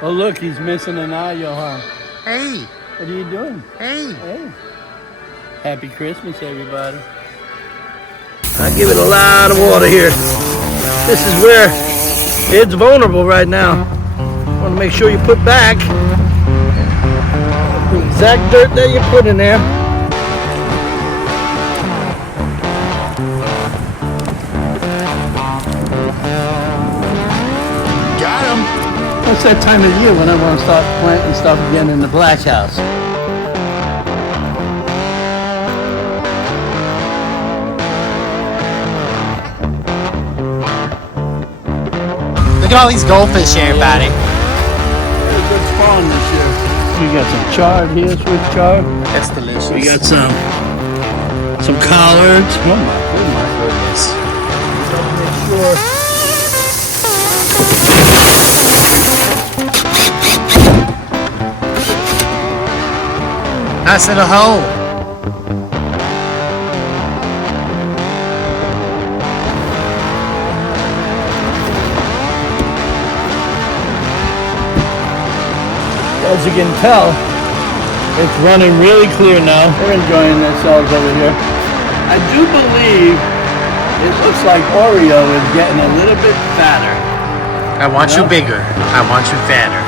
Oh, look, he's missing an eye, Johan. Hey. What are you doing? Hey. Hey. Happy Christmas, everybody. I give it a lot of water here. This is where it's vulnerable right now. Want to make sure you put back the exact dirt that you put in there. Got him. What's that time of year when I want to start planting stuff again in the black house? Look at all these goldfish here, buddy. Good spawn this year. We got some chard here, Swiss chard. That's delicious. We got some collards. Oh my goodness. Nice little hole. As you can tell, it's running really clear now. They're enjoying themselves over here. I do believe it looks like Oreo is getting a little bit fatter. I want you bigger. I want you fatter.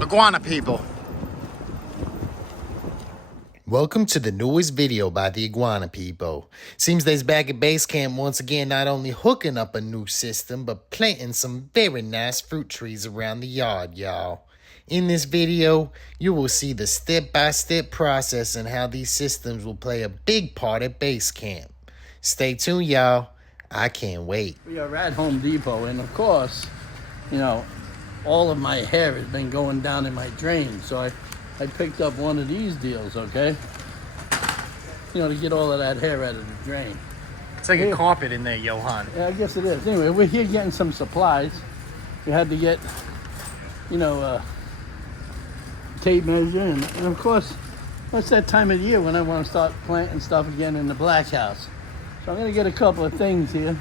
Iguana people. Welcome to the newest video by the Iguana people. Seems they's back at base camp once again, not only hooking up a new system, but planting some very nice fruit trees around the yard, y'all. In this video, you will see the step-by-step process and how these systems will play a big part at base camp. Stay tuned, y'all. I can't wait. We are at Home Depot, and of course, you know, all of my hair has been going down in my drain, so I picked up one of these deals, okay? You know, to get all of that hair out of the drain. It's like a carpet in there, Johan. Yeah, I guess it is. Anyway, we're here getting some supplies. We had to get, you know, tape measure, and of course, what's that time of year when I want to start planting stuff again in the black house? So I'm going to get a couple of things here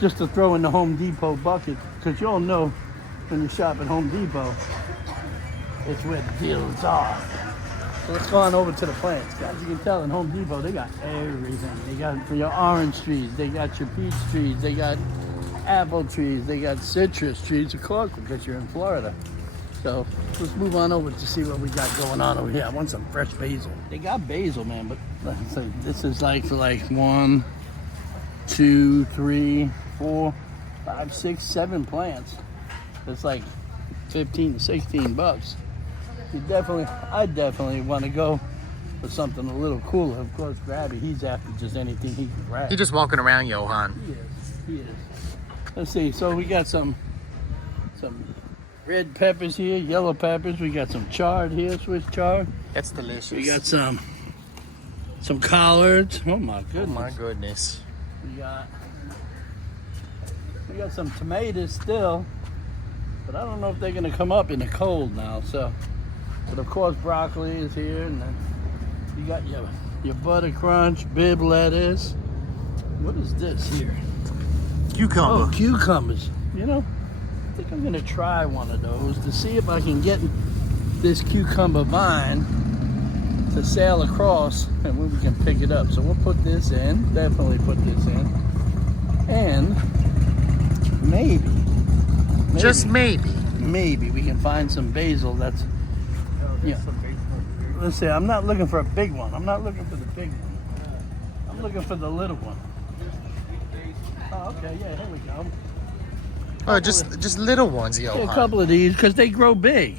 just to throw in the Home Depot bucket, because you all know when you shop at Home Depot, it's where the deals are. So let's go on over to the plants, guys. You can tell in Home Depot, they got everything. They got for your orange trees, they got your peach trees, they got apple trees, they got citrus trees, of course, because you're in Florida. So let's move on over to see what we got going on over here. I want some fresh basil. They got basil, man, but this is like for like 1, 2, 3, 4, 5, 6, 7 plants. It's like 15 to 16 bucks. I definitely want to go for something a little cooler. Of course, Grabby, he's after just anything he can grab. He's just walking around, Johan. He is. Let's see. So we got some red peppers here, yellow peppers. We got some chard here, Swiss chard. That's delicious. We got some collards. Oh my goodness. Oh my goodness. We got some tomatoes still, but I don't know if they're gonna come up in the cold now. So, but of course broccoli is here, and then you got your butter crunch, bib lettuce. What is this here? Cucumber. Oh, cucumbers. You know, I think I'm gonna try one of those to see if I can get this cucumber vine to sail across and when we can pick it up. So we'll put this in, definitely put this in. And maybe just maybe we can find some basil that's, yeah. Let's see, I'm not looking for a big one. I'm not looking for the big one. I'm looking for the little one. Oh, okay, yeah, here we go. Oh, just little ones, Johan. Yeah, a couple of these, because they grow big,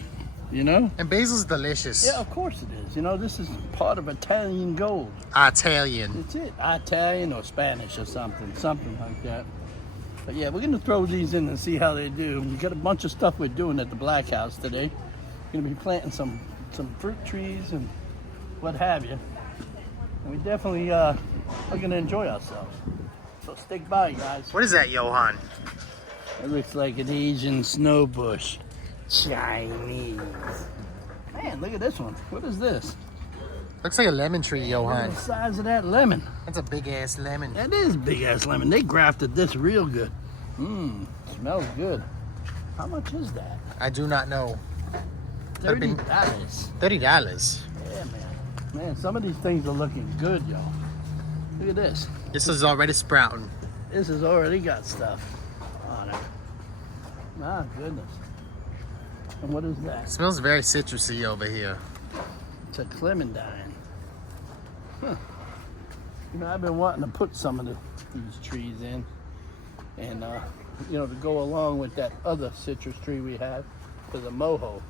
you know? And basil's delicious. Yeah, of course it is. You know, this is part of Italian gold. Italian. That's it. Italian or Spanish or something like that. But yeah, we're going to throw these in and see how they do. We got a bunch of stuff we're doing at the Black House today. We're going to be planting some fruit trees and what have you. And we definitely are going to enjoy ourselves. So stick by, guys. What is that, Johan? It looks like an Asian snow bush. Chinese. Man, look at this one. What is this? Looks like a lemon tree, Look Johan. at the size of that lemon. That's a big ass lemon. That is big ass lemon. They grafted this real good. Smells good. How much is that? I do not know. $30. $30. Yeah, man. Man, some of these things are looking good, yo. Look at this. This is already sprouting. This has already got stuff on it. My goodness. And what is that? It smells very citrusy over here. It's a clementine. Huh. You know, I've been wanting to put some of these trees in. And, you know, to go along with that other citrus tree we had for the moho.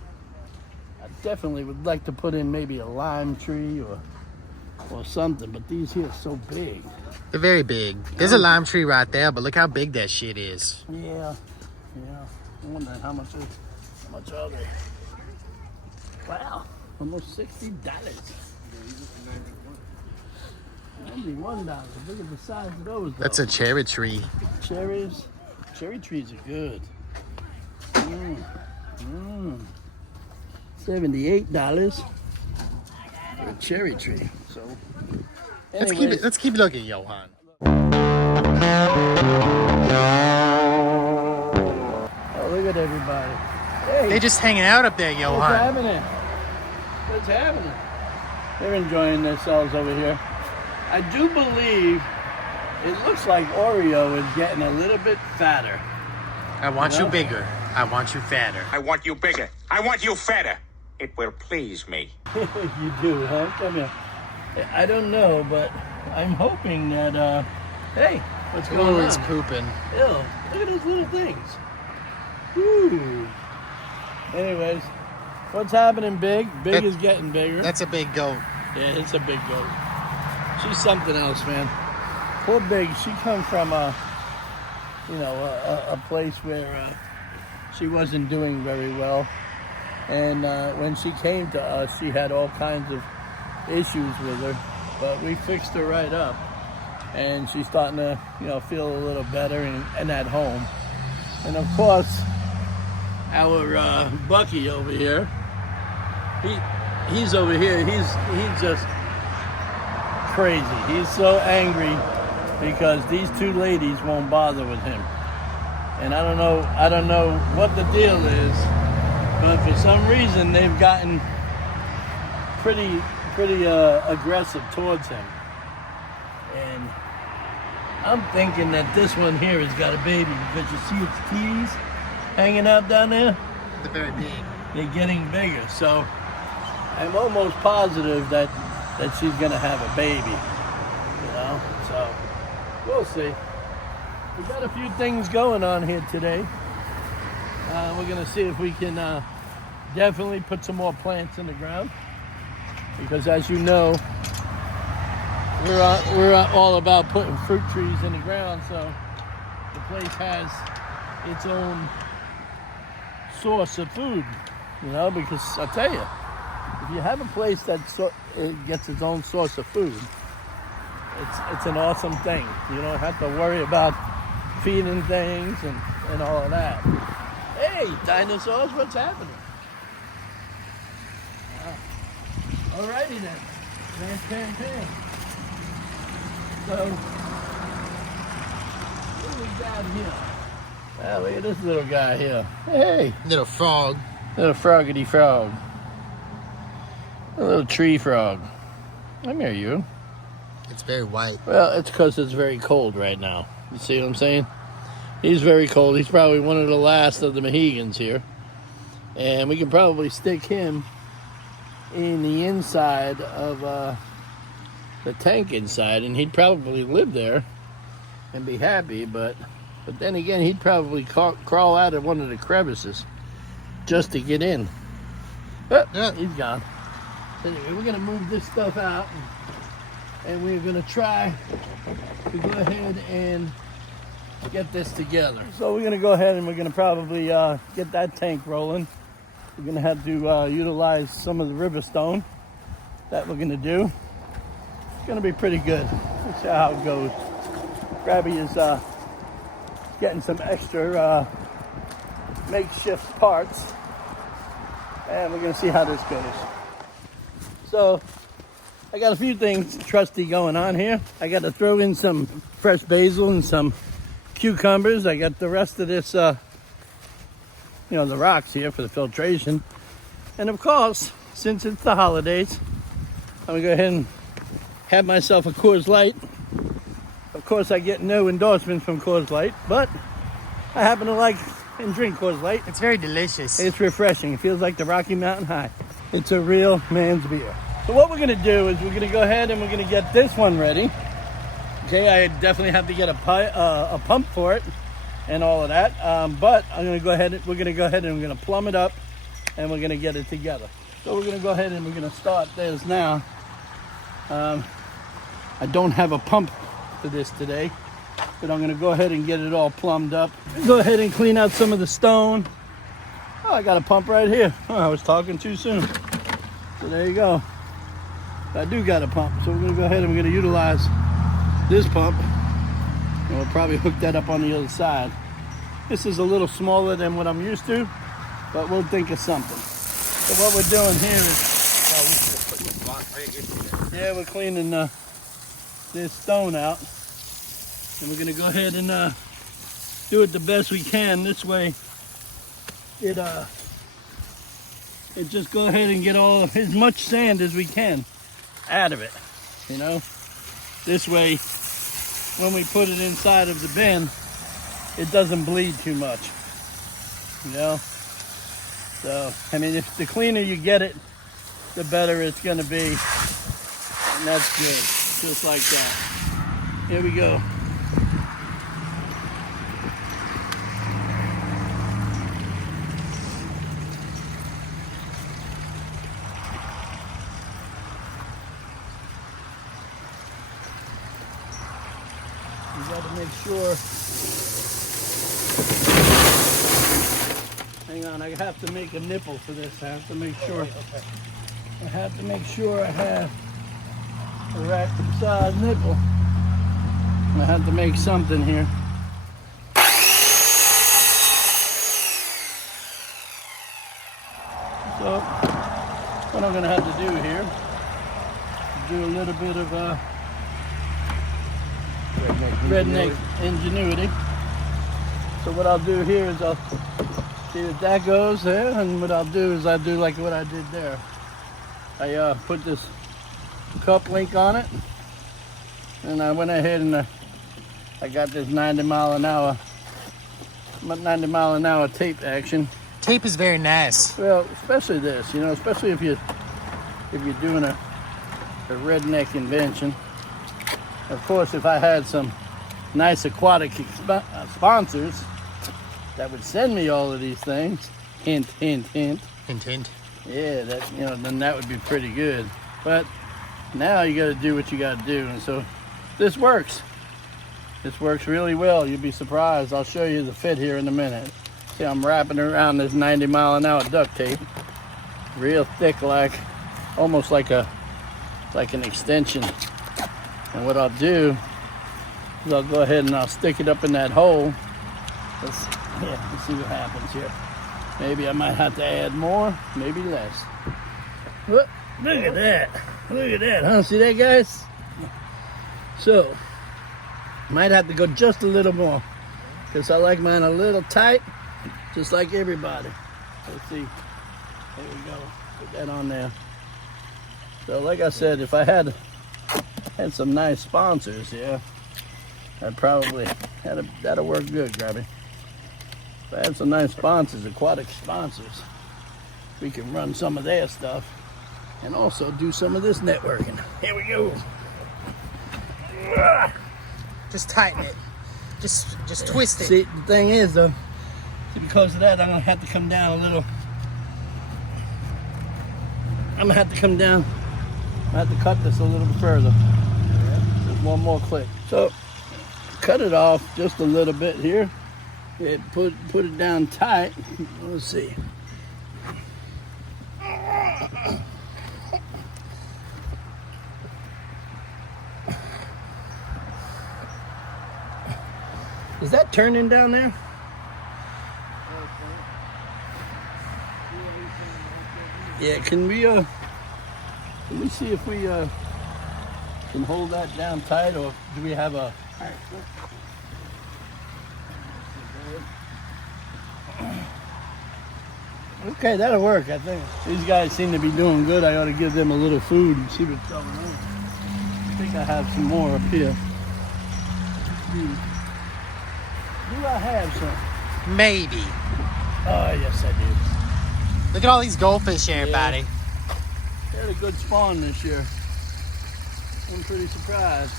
I definitely would like to put in maybe a lime tree or something, but these here are so big. They're very big. There's a lime tree right there, but look how big that shit is. Yeah. I wonder how much are they? Wow, almost $60. $91. Look at the size of those, though. That's a cherry tree. Cherry trees are good. $78 for a cherry tree. So, Let's keep looking, Johan. Oh, look at everybody. Hey, They just hanging out up there, what's Johan. happening? What's happening? They're enjoying themselves over here. I do believe it looks like Oreo is getting a little bit fatter. I want you bigger. I want you fatter. I want you bigger. I want you fatter. It will please me. You do, huh? Come here. I don't know, but I'm hoping that, hey, what's going on? It's pooping. Ew, look at those little things. Woo. Anyways, what's happening, Big? Big is getting bigger. That's a big goat. Yeah, it's a big goat. She's something else, man. Poor Big, she come from a place where she wasn't doing very well. And when she came to us, she had all kinds of issues with her. But we fixed her right up. And she's starting to, feel a little better and at home. And of course, our Bucky over here, he's over here. He's just crazy. He's so angry because these two ladies won't bother with him. And I don't know what the deal is, but for some reason they've gotten pretty aggressive towards him. And I'm thinking that this one here has got a baby because you see its teeth hanging out down there. They're very big. They're getting bigger, so I'm almost positive that she's gonna have a baby. So we'll see. We got a few things going on here today. We're gonna see if we can definitely put some more plants in the ground, because as you know, we're all about putting fruit trees in the ground, so the place has its own source of food, because I'll tell you, if you have a place that it gets its own source of food, it's an awesome thing. You don't have to worry about feeding things and all of that. Hey, dinosaurs, what's happening? Alrighty then. Pan. So, what do we got here? Ah, look at this little guy here. Hey. Little frog. Little froggity frog. A little tree frog. Come here, you. It's very white. Well, it's because it's very cold right now. You see what I'm saying? He's very cold. He's probably one of the last of the Mohegans here. And we can probably stick him in the inside of the tank inside, and he'd probably live there and be happy, but then again, he'd probably crawl out of one of the crevices just to get in. Oh, yeah. He's gone. So anyway, we're gonna move this stuff out, and we're gonna try to go ahead and get this together. So we're gonna go ahead and we're gonna probably get that tank rolling. We're gonna have to utilize some of the river stone that we're gonna do. It's gonna be pretty good. Let's see how it goes. Grabby is getting some extra makeshift parts, and we're gonna see how this goes. So I got a few things trusty going on here. I got to throw in some fresh basil and some cucumbers. I got the rest of this, the rocks here for the filtration. And of course, since it's the holidays, I'm gonna go ahead and have myself a Coors Light. Of course, I get no endorsements from Coors Light, but I happen to like and drink Coors Light. It's very delicious. It's refreshing. It feels like the Rocky Mountain High. It's a real man's beer. So what we're gonna do is we're gonna go ahead and we're gonna get this one ready. Okay, I definitely have to get a pump for it and all of that. But we're gonna go ahead and we're gonna plumb it up and we're gonna get it together. So we're gonna go ahead and we're gonna start this now. I don't have a pump for this today, but I'm gonna go ahead and get it all plumbed up. Go ahead and clean out some of the stone. Oh, I got a pump right here. Oh, I was talking too soon. So there you go. I do got a pump. So we're gonna go ahead and we're gonna utilize this pump. And we'll probably hook that up on the other side. This is a little smaller than what I'm used to, but we'll think of something. So what we're doing here is, we're cleaning this stone out. And we're gonna go ahead and do it the best we can. This way, it just go ahead and get as much sand as we can out of it. This way, when we put it inside of the bin, it doesn't bleed too much. So I mean, if the cleaner you get it, the better it's gonna be, and that's good. Just like that. Here we go. You gotta make sure. Hang on, I have to make a nipple for this. I have to make sure. I have to make sure I have a right size nipple. I have to make something here. So, what I'm gonna have to do here is do a little bit of redneck ingenuity. So what I'll do here is I'll see if that goes there, and what I'll do is I do like what I did there. I put this cup link on it, and I went ahead and I got this 90 mile an hour tape action. Tape is very nice. Well, especially this, especially if you're doing a redneck invention. Of course, if I had some nice aquatic sponsors that would send me all of these things, hint, hint, hint. Hint, hint. Yeah, then that would be pretty good. But now you got to do what you got to do, and so this works. This works really well. You'll be surprised. I'll show you the fit here in a minute. See, I'm wrapping around this 90 mile an hour duct tape, real thick, almost like an extension. And what I'll do is I'll go ahead and I'll stick it up in that hole. Let's see what happens here. Maybe I might have to add more, maybe less. Look at that. Look at that, huh? See that, guys? So, might have to go just a little more, because I like mine a little tight, just like everybody. Let's see. There we go. Put that on there. So, like I said, if I had some nice sponsors here, I'd probably that'll work good, Grabby. If I had some nice sponsors, aquatic sponsors, we can run some of their stuff and also do some of this networking. Here we go. Just tighten it. Just twist it. See, the thing is though, because of that, I'm gonna have to come down a little. I'm gonna have to come down. I have to cut this a little bit further. Just one more click. So, cut it off just a little bit here. Yeah, put it down tight. Let's see. Is that turning down there? Yeah, can we see if we Can hold that down tight, or do we have a... Okay, that'll work, I think. These guys seem to be doing good. I ought to give them a little food and see what's going on. I think I have some more up here. Do I have some? Maybe. Oh, yes, I do. Look at all these goldfish here, buddy. They had a good spawn this year. I'm pretty surprised.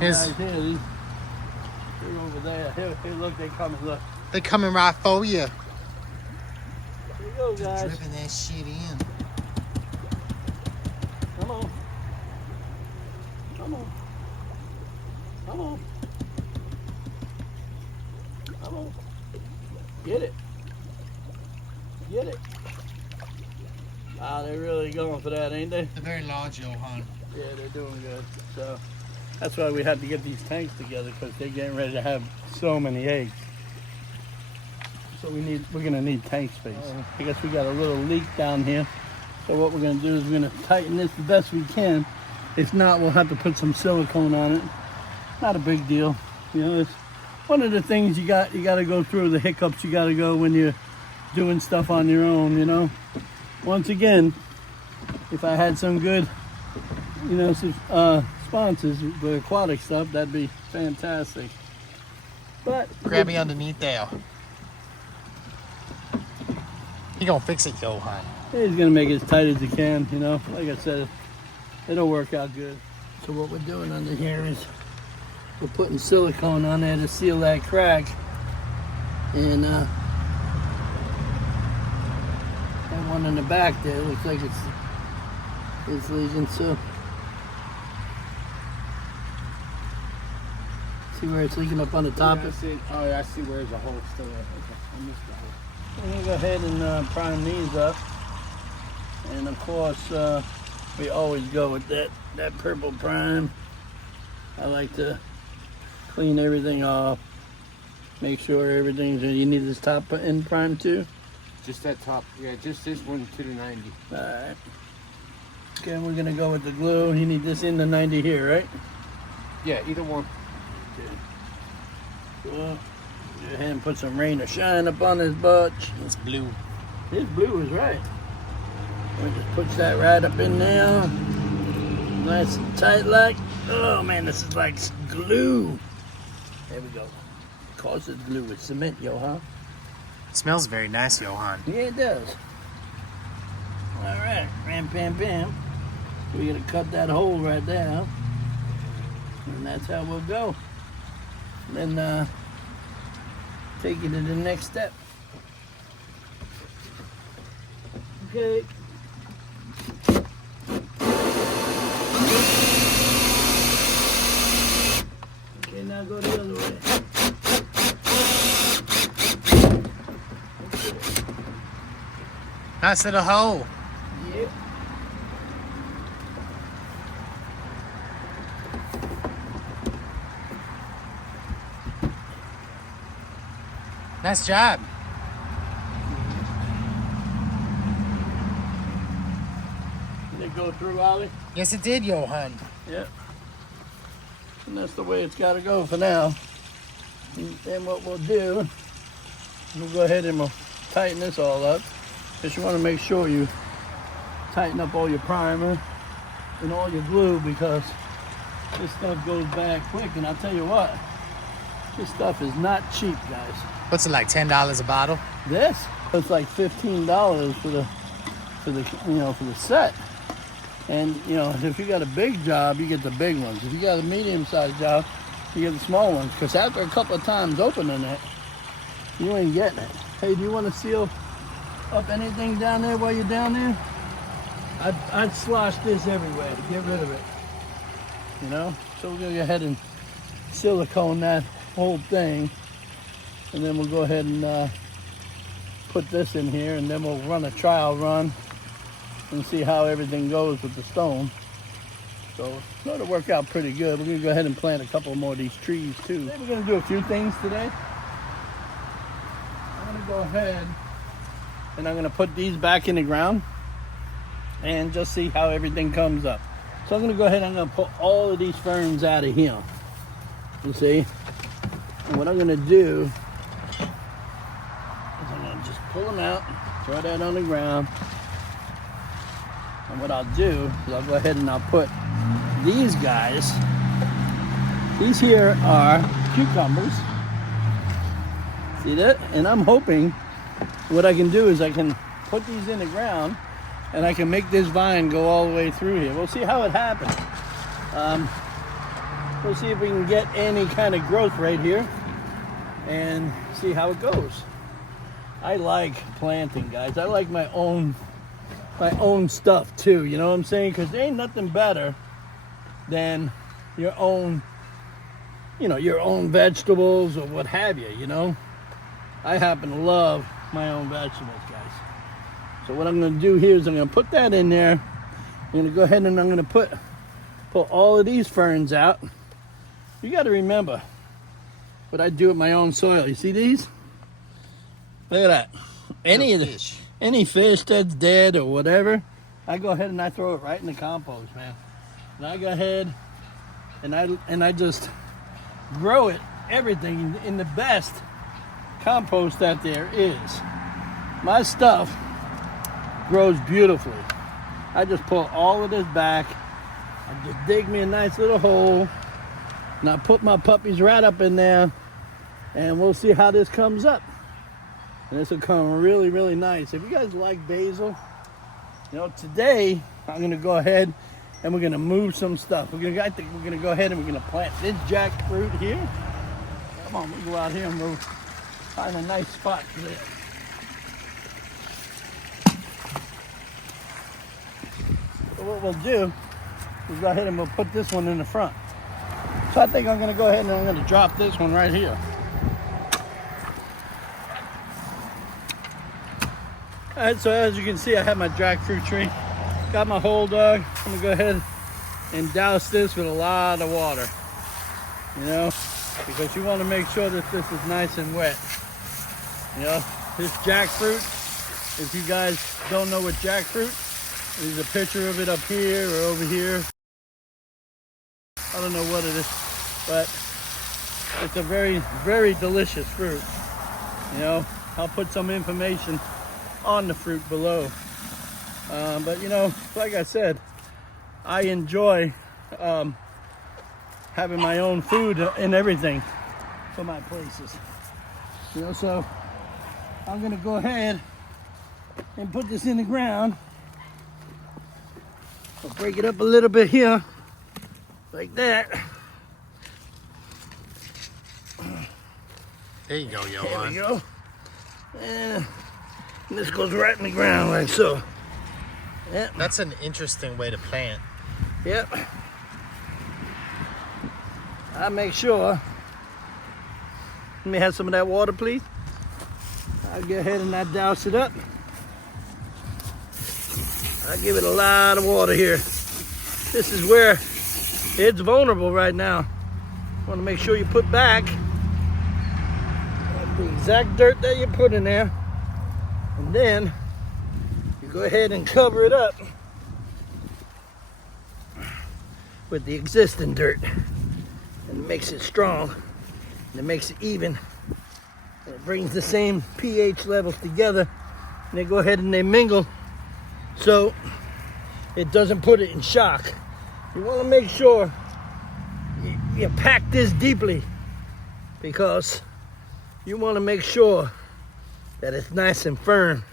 These guys here, they're over there. Here, look, they coming, look. They coming right for you. Here you go, guys. Dripping that shit in. Come on. Come on. Come on. Come on. Get it. Get it. Wow, they're really going for that, ain't they? They're very large, Johan. Yeah, they're doing good. So that's why we had to get these tanks together, because they're getting ready to have so many eggs. So we're gonna need tank space. I guess we got a little leak down here. So what we're gonna do is we're gonna tighten this the best we can. If not, we'll have to put some silicone on it. Not a big deal. You know, it's one of the things you got to go through, the hiccups you got to go when you're doing stuff on your own, you know. Once again, if I had some good, you know, sponsors for aquatic stuff, that'd be fantastic. But grab me underneath there. He gonna fix it, Johan. He's gonna make it as tight as he can, you know. Like I said, it'll work out good. So what we're doing under here is we're putting silicone on there to seal that crack, and that one in the back there looks like it's leaking. So see where it's leaking up on the top? Yeah, I see. Oh, yeah, I see where there's a hole still there. Okay, I missed the hole. I'm gonna go ahead and prime these up, and of course we always go with that purple prime. I like to clean everything off, make sure everything's. You need this top end prime too. Just that top, yeah, just this one to the 90. All right. Okay, we're gonna go with the glue. You need this in the 90 here, right? Yeah, either one. Okay. Well, go ahead and put some rain or shine up on this bunch. It's blue. This blue is right. We'll just push that right up in there. Nice and tight like. Oh man, this is like glue. There we go. Of course it's glue with cement, Johan. It smells very nice, Johan. Yeah, it does. All right, ram, pam, pam. We're gonna cut that hole right there. And that's how we'll go. Then take it to the next step. Okay. Okay, now go the other way. Nice little hole. Yep. Nice job. Did it go through, Ollie? Yes, it did, Johan. Yep. And that's the way it's got to go for now. And then what we'll do, we'll go ahead and we'll tighten this all up. Because you want to make sure you tighten up all your primer and all your glue, because this stuff goes bad quick. And I'll tell you what, this stuff is not cheap, guys. What's it, like $10 a bottle? This, it's like $15 for the for the set. And you know, if you got a big job, you get the big ones. If you got a medium-sized job, you get the small ones. Because after a couple of times opening it, you ain't getting it. Hey, do you want to seal up anything down there while you're down there? I'd slosh this everywhere to get rid of it. You know? So we're gonna go ahead and silicone that whole thing, and then we'll go ahead and put this in here, and then we'll run a trial run and see how everything goes with the stone. So it'll work out pretty good. We're gonna go ahead and plant a couple more of these trees too. Then we're gonna do a few things today. I'm gonna go ahead and I'm gonna put these back in the ground and just see how everything comes up. So I'm gonna go ahead and I'm gonna pull all of these ferns out of here. You see? And what I'm gonna do is I'm gonna just pull them out, throw that on the ground. And what I'll do is I'll go ahead and I'll put these guys. These here are cucumbers. See that? And I'm hoping what I can do is I can put these in the ground and I can make this vine go all the way through here. We'll see how it happens. We'll see if we can get any kind of growth right here and see how it goes. I like planting, guys. I like my own stuff too, you know what I'm saying? Because there ain't nothing better than your own, your own vegetables or what have you, you know? I happen to love my own vegetables, guys. So what I'm gonna do here is I'm gonna put that in there. I'm gonna go ahead and I'm gonna pull all of these ferns out. You gotta remember what I do with my own soil. You see these? Look at that. Any fish that's dead or whatever, I go ahead and I throw it right in the compost, man. And I go ahead and I just grow it, everything in the best compost that there is. My stuff grows beautifully. I just pull all of this back. I just dig me a nice little hole, and I put my puppies right up in there, and we'll see how this comes up. And this will come really, really nice. If you guys like basil, today I'm gonna go ahead and we're gonna move some stuff. I think we're gonna go ahead and we're gonna plant this jackfruit here. Come on, we'll go out here and we'll find a nice spot for it. So what we'll do is go ahead and we'll put this one in the front. So I think I'm gonna go ahead and I'm gonna drop this one right here. All right, so as you can see, I have my jackfruit tree. Got my hole dug. I'm gonna go ahead and douse this with a lot of water, because you wanna make sure that this is nice and wet. This jackfruit, if you guys don't know what jackfruit, there's a picture of it up here or over here. I don't know what it is, but it's a very, very delicious fruit. I'll put some information on the fruit below. But like I said, I enjoy having my own food and everything for my places. So I'm gonna go ahead and put this in the ground. I'll break it up a little bit here, like that. There you go, Johan. There we go. And this goes right in the ground like so. Yep. That's an interesting way to plant. Yep. I make sure. Let me have some of that water, please. I'll go ahead and I douse it up. I give it a lot of water here. This is where it's vulnerable right now. You want to make sure you put back the exact dirt that you put in there, and then you go ahead and cover it up with the existing dirt, and it makes it strong, and it makes it even, and it brings the same pH levels together, and they go ahead and they mingle so it doesn't put it in shock. You want to make sure you pack this deeply, because you want to make sure that it's nice and firm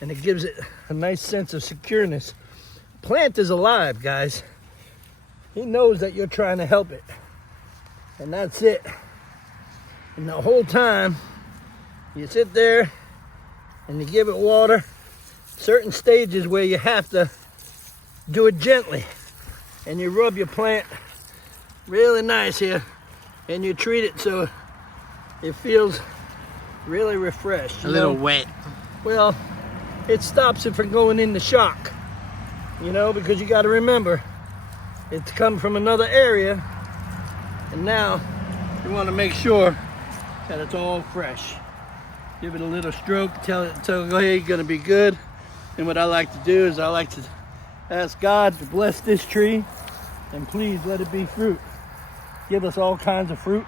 and it gives it a nice sense of secureness. Plant is alive, guys. He knows that you're trying to help it, and that's it. And the whole time you sit there and you give it water, certain stages where you have to do it gently, and you rub your plant really nice here, and you treat it so it feels really refreshed. A little wet. Well, it stops it from going into shock, because you got to remember, it's come from another area, and now you want to make sure that it's all fresh. give it a little stroke, tell it, hey, you're gonna be good. And what I like to do is I like to ask God to bless this tree and please let it be fruit. Give us all kinds of fruit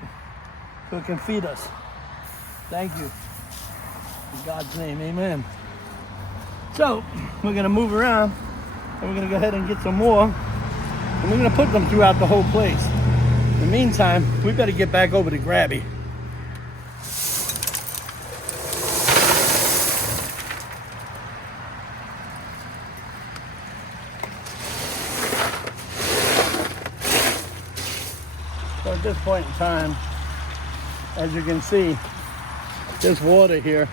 so it can feed us. Thank you. In God's name, amen. So we're gonna move around and we're gonna go ahead and get some more and we're gonna put them throughout the whole place. In the meantime, we better get back over to Grabby. So at this point in time, as you can see, this water here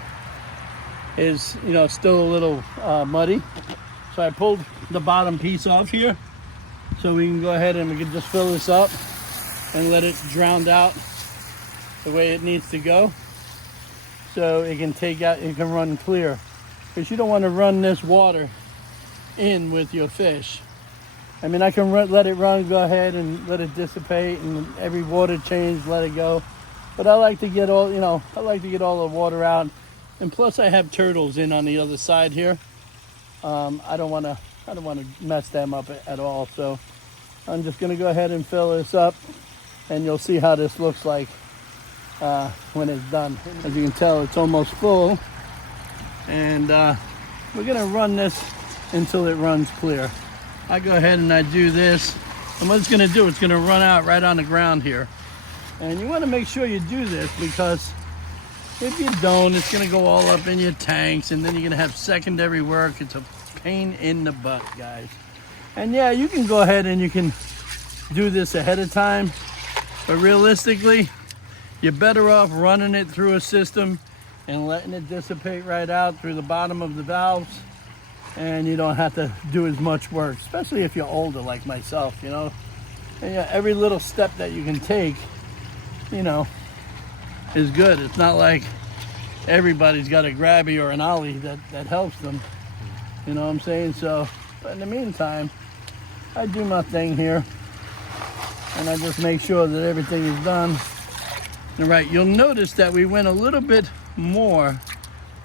is, still a little muddy. So I pulled the bottom piece off here so we can go ahead and we can just fill this up and let it drown out the way it needs to go. So it can run clear. Because you don't want to run this water in with your fish. I mean, I can let it run, go ahead and let it dissipate, and every water change, let it go. But I like to get all, the water out. And plus, I have turtles in on the other side here. I don't want to mess them up at all. So I'm just going to go ahead and fill this up, and you'll see how this looks like when it's done. As you can tell, it's almost full, and we're going to run this until it runs clear. I go ahead and I do this, and what it's going to do, it's going to run out right on the ground here. And you want to make sure you do this, because if you don't, it's going to go all up in your tanks, and then you're going to have secondary work. It's a pain in the butt, guys. And yeah, you can go ahead and you can do this ahead of time, but realistically, you're better off running it through a system and letting it dissipate right out through the bottom of the valves, and you don't have to do as much work, especially if you're older like myself, And yeah, every little step that you can take, is good. It's not like everybody's got a Grabby or an ollie that helps them. You know what I'm saying? So, but in the meantime, I do my thing here, and I just make sure that everything is done. All right, you'll notice that we went a little bit more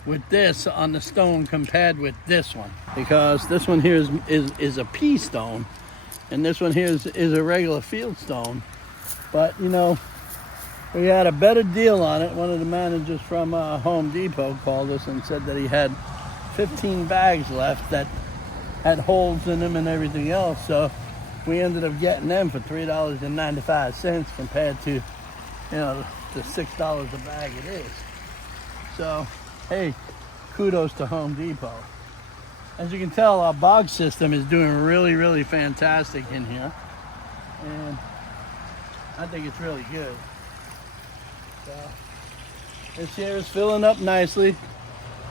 with this on the stone compared with this one, because this one here is a pea stone, and this one here is a regular field stone. But we had a better deal on it. One of the managers from Home Depot called us and said that he had 15 bags left that had holes in them and everything else. So we ended up getting them for $3.95 compared to, the $6 a bag it is. So, hey, kudos to Home Depot. As you can tell, our bog system is doing really, really fantastic in here. And I think it's really good. So this here is filling up nicely,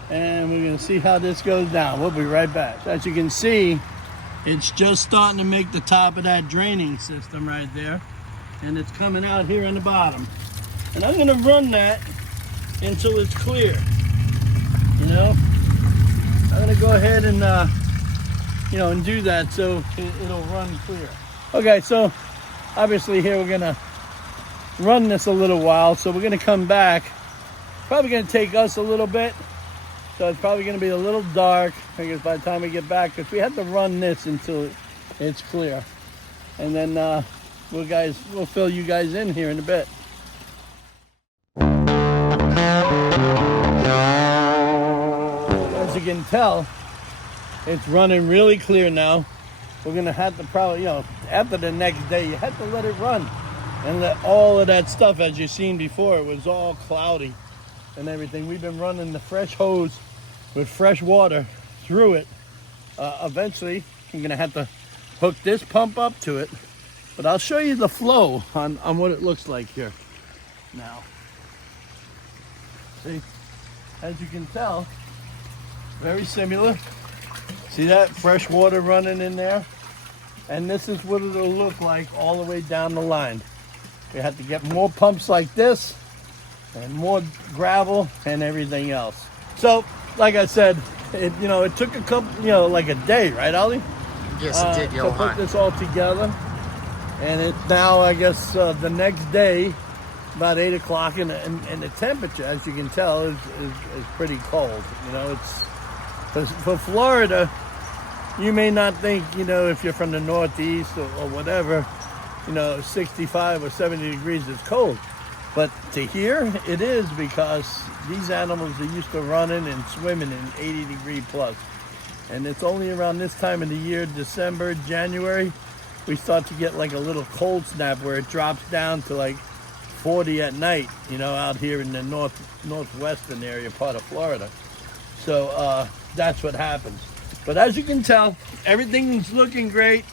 and we're going to see how this goes down. We'll be right back. As you can see, it's just starting to make the top of that draining system right there, and it's coming out here in the bottom. And I'm going to run that until it's clear. I'm going to go ahead and and do that so it'll run clear. Okay, so obviously here we're going to run this a little while, so we're going to come back. Probably going to take us a little bit, so it's probably going to be a little dark, I guess, by the time we get back, because we have to run this until it's clear, and then we'll fill you guys in here in a bit. As you can tell, it's running really clear now. We're going to have to probably, after the next day, you have to let it run and let all of that stuff, as you've seen before, it was all cloudy and everything. We've been running the fresh hose with fresh water through it. Eventually, I'm going to have to hook this pump up to it, but I'll show you the flow on what it looks like here now. See, as you can tell, very similar. See that fresh water running in there? And this is what it'll look like all the way down the line. We have to get more pumps like this and more gravel and everything else. So, like I said, it took a couple, like a day, right, Ollie? Yes, it did, to put this all together. And it's now, I guess, the next day about 8 o'clock, and the temperature, as you can tell, is pretty cold. You know, it's for Florida. You may not think, you know, if you're from the Northeast or whatever, you know, 65 or 70 degrees is cold. But to here, it is, because these animals are used to running and swimming in 80-degree plus. And it's only around this time of the year, December, January, we start to get like a little cold snap where it drops down to like 40 at night, you know, out here in the northwestern area part of Florida. So that's what happens. But as you can tell, everything's looking great.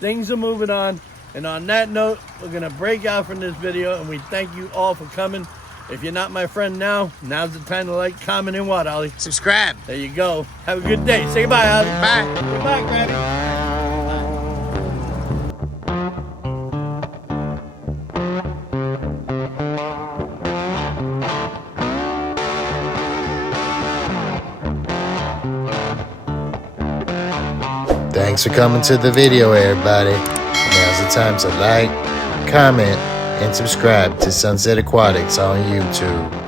Things are moving on. And on that note, we're going to break out from this video, and we thank you all for coming. If you're not my friend now, now's the time to like, comment, and what, Ollie? Subscribe. There you go. Have a good day. Say goodbye, Ollie. Bye. Goodbye, Granny. Thanks for coming to the video, everybody. Now's the time to like, comment, and subscribe to Sunset Aquatics on YouTube.